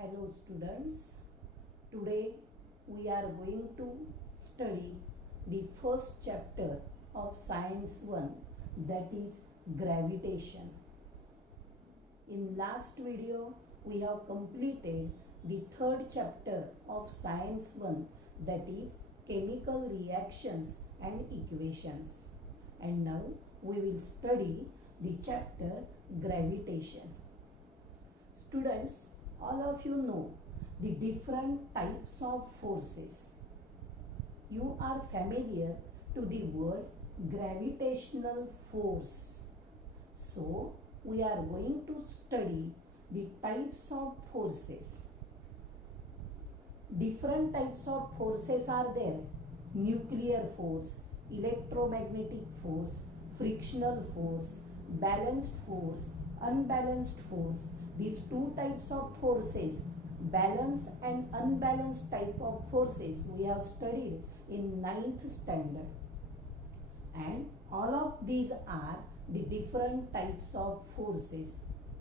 Hello students, today we are going to study the first chapter of Science 1, that is gravitation. In last video we have completed the third chapter of Science 1, that is chemical reactions and equations. And now we will study the chapter gravitation. Students, all of you know the different types of forces. You are familiar to the word gravitational force. So, we are going to study the types of forces. Different types of forces are there. Nuclear force, electromagnetic force, frictional force, balanced force, unbalanced force. These two types of forces, balanced and unbalanced type of forces, we have studied in 9th standard. And all of these are the different types of forces,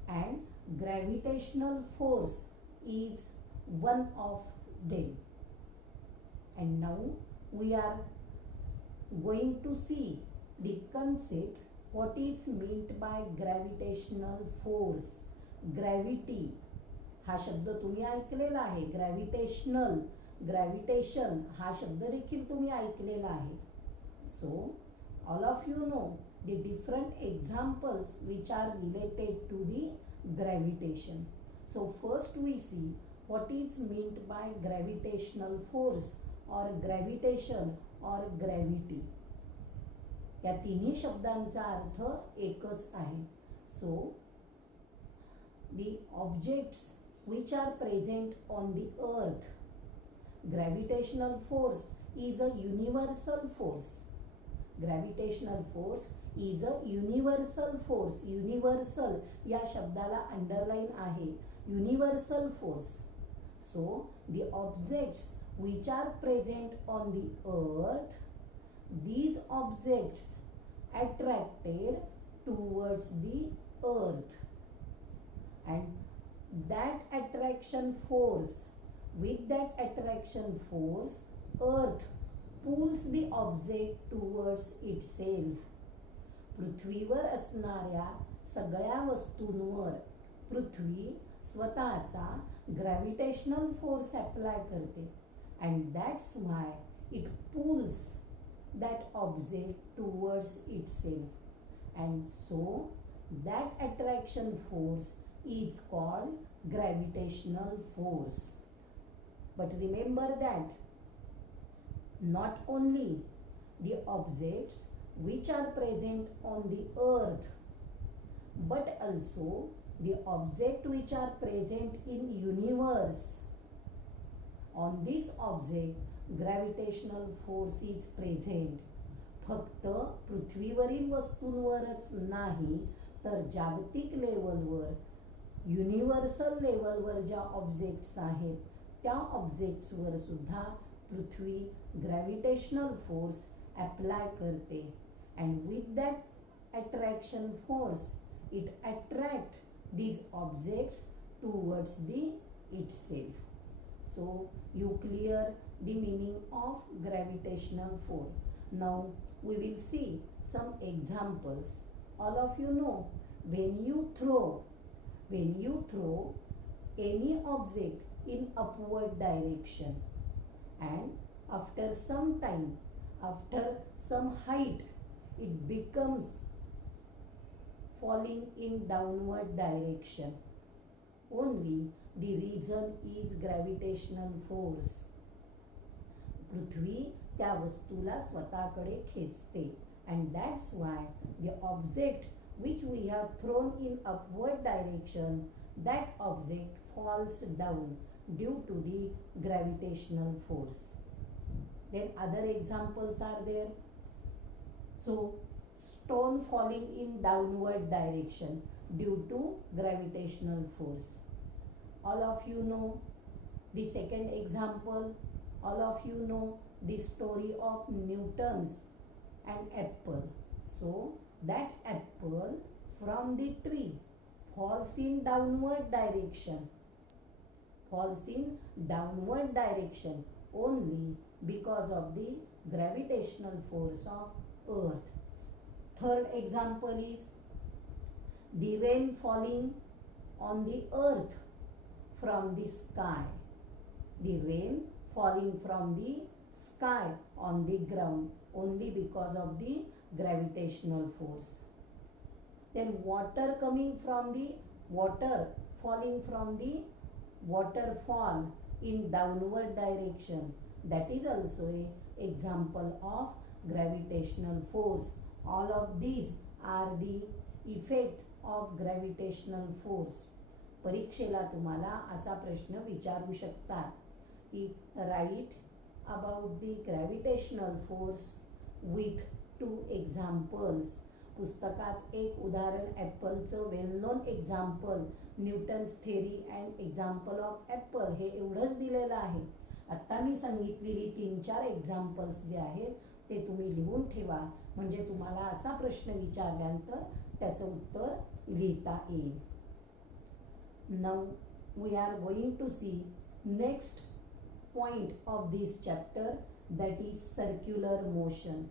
and gravitational force is one of them. And now we are going to see the concept, what is meant by gravitational force. Gravity हा शब्द तुम्ही ऐकलेला आहे. Gravitation हा शब्द देखील तुम्ही ऐकलेला आहे. So all of you know the different examples which are related to the gravitation. So first we see what is meant by gravitational force और ग्रॅव्हिटेशन और ग्रॅव्हिटी. या तिन्ही शब्दांचा अर्थ एकच आहे. सो the objects which are present on the earth, gravitational force is a universal force. Gravitational force is a universal force. Universal या शब्दाला underline आहे. Universal force. So the objects which are present on the earth, these objects attracted towards the earth. And that attraction force, with that attraction force, earth pulls the object towards itself. पृथ्वीवर असणाऱ्या सगळ्या वस्तूंवर पृथ्वी स्वतःचा gravitational force apply करते. and that's why it pulls that object towards itself. And so that attraction force is called gravitational force. But remember that not only the objects which are present on the earth, but also the objects which are present in universe. On this object gravitational force is present. फक्त पृथ्वीवरील वस्तूंवरच नाही, तर जागतिक लेवलवर, universal लेवलवर ज्या objects आहेत त्या ऑब्जेक्ट्सवर सुद्धा पृथ्वी ग्रॅव्हिटेशनल फोर्स अप्लाय करते. And with that attraction force it attract these objects towards the itself. So you clear the meaning of gravitational force. Now we will see some examples. All of you know, when you throw any object in upward direction, and after some time, after some height, it becomes falling in downward direction. Only the reason is gravitational force. पृथ्वी त्या वस्तूला स्वतःकडे खेचते. and that's why the object which we have thrown in upward direction, that object falls down due to the gravitational force. Then other examples are there. So stone falling in downward direction due to gravitational force. All of you know the second example. All of you know the story of Newton's an apple. So that apple from the tree falls in downward direction. falls in downward direction only because of the gravitational force of earth. Third example is the rain falling on the earth from the sky. The rain falling from the sky on the ground only because of the gravitational force. Then water falling from the waterfall in downward direction, that is also a example of gravitational force. All of these are the effect of gravitational force. परीक्षेला तुम्हाला असा प्रश्न विचारू शकतात की write about the gravitational force with 2 examples. पुस्तकात एक उदाहरण ॲपलचं well known example Newton's theory and example of apple हे एवढंच दिलेलं आहे. आत्ता मी सांगितलेली 3-4 एक्झाम्पल्स जे आहेत ते तुम्ही लिहून ठेवा, म्हणजे तुम्हाला असा प्रश्न विचारल्यानंतर त्याचं उत्तर लिहिता येईल. Now we are going to see next point of this chapter, that is circular motion.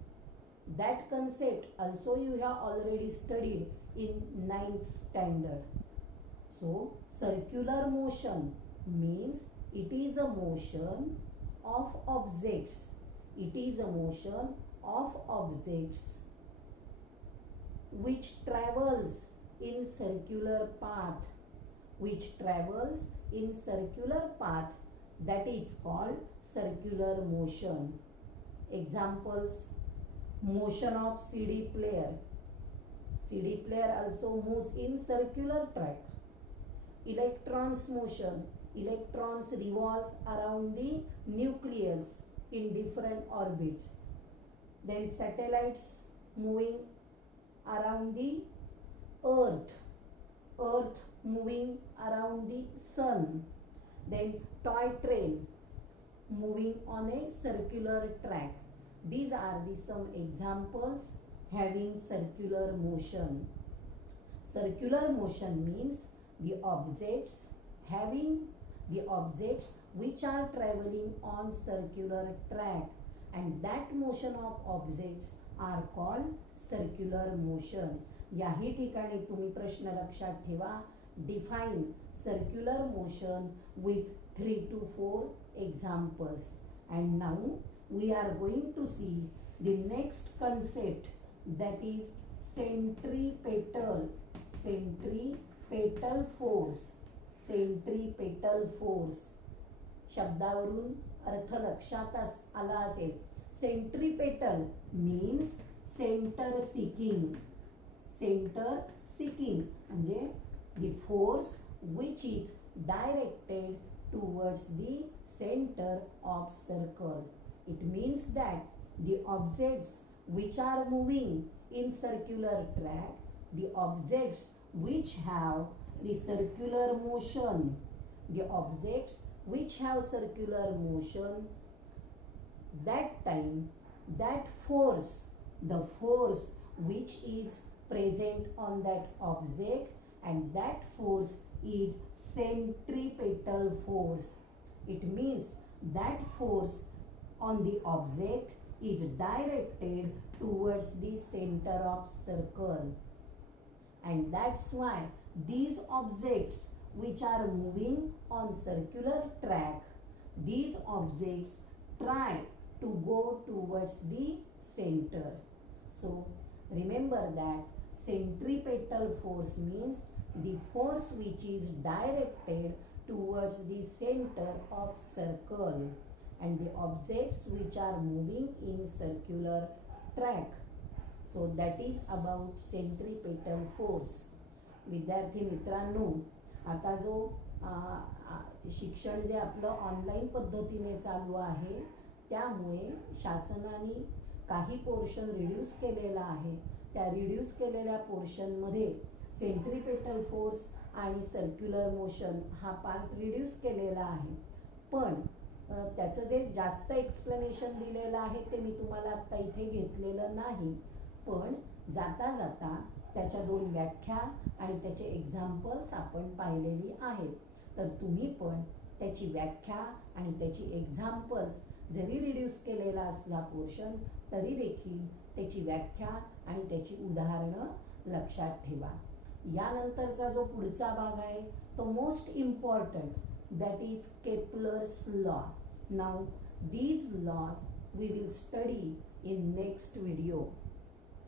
That concept also you have already studied in 9th standard. So circular motion means it is a motion of objects. It is a motion of objects which travels in circular path. Which travels in circular path, that is called circular motion. Examples: motion of CD player. CD player also moves in circular track. Electrons motion. Electrons revolves around the nucleus in different orbits. Then satellites moving around the earth. Earth moving around the sun. Then toy train moving on a circular track. These are the some examples having circular motion. Circular motion means the objects which are traveling on circular track, and that motion of objects are called circular motion. याही ठिकाणी तुम्ही प्रश्न लक्षात ठेवा. Define circular motion with 3 to 4 examples. And now we are going to see the next concept, that is centripetal force. Centripetal force शब्दावरून अर्थ लक्षात आला असेल. Centripetal means center seeking. Center seeking म्हणजे the force which is directed towards the center of circle. It means that the objects which are moving in circular track, the objects which have the circular motion, the objects which have circular motion, that time that force, the force which is present on that object, and that force is centripetal force. It means that force on the object is directed towards the center of circle, and that's why these objects which are moving on circular track, these objects try to go towards the center. So remember that centripetal force means the force which is directed towards the center of circle, and the objects which are moving in circular track. So that is about centripetal force. विद्यार्थी मित्रांनो, आता जो शिक्षण जे आपलं online पद्धतीने चालू आहे, त्यामुळे शासनाने काही पोर्शन रिड्यूस केलेला आहे. त्या रिड्यूस केलेल्या पोर्शनमध्ये सेंट्रिपेटल फोर्स आणि सर्क्युलर मोशन हा पार्ट रिड्यूस केलेला आहे. पण त्याचं जे जास्त एक्सप्लेनेशन दिलेलं आहे ते मी तुम्हाला आता इथे घेतलेलं नाही. पण जाता जाता त्याच्या 2 व्याख्या आणि त्याचे एक्झाम्पल्स आपण पाहिलेली आहेत. तर तुम्ही पण त्याची व्याख्या आणि त्याची एक्झाम्पल्स जरी रिड्यूस केलेला असला पोर्शन तरी देखील त्याची व्याख्या आणि त्याची उदाहरणं लक्षात ठेवा. यानंतरचा जो पुढचा भाग आहे तो most important, that is Kepler's law. Now these laws we will study in next video.